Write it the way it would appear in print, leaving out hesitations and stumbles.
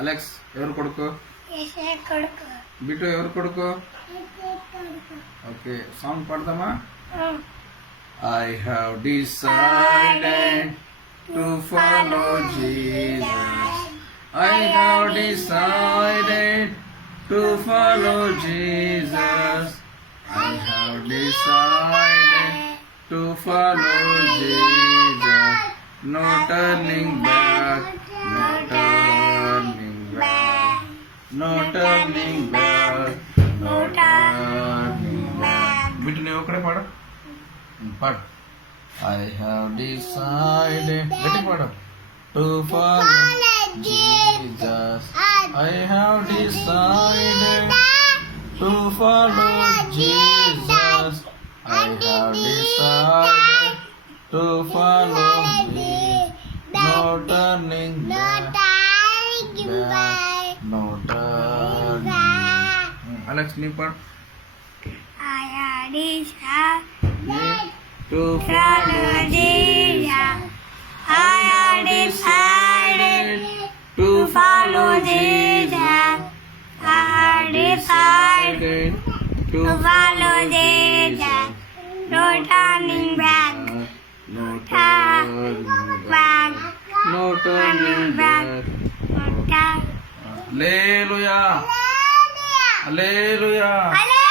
Alex ఎవరు కొడుకు? బిటు ఎవరు కొడుకు? ఓకే, సాంగ్ పాడదామా? I have decided to follow Jesus. I have decided to follow Jesus. I have decided to follow Jesus. No turning back, no turning back, no turning back, no turning back. Bittu నువ్వు ఒక్కడే పాడు. పాడు. I have decided, గట్టి పాడు. To follow Jesus. I have decided to follow Jesus. I have decided to follow Jesus. No turning back, no turning back. Alex, you part. I have decided To follow Jesus. I have decided to follow Jesus. I have decided to to follow Jesus. No turning back, no turning back, no turning back. no turning. Hallelujah. Hallelujah. Hallelujah.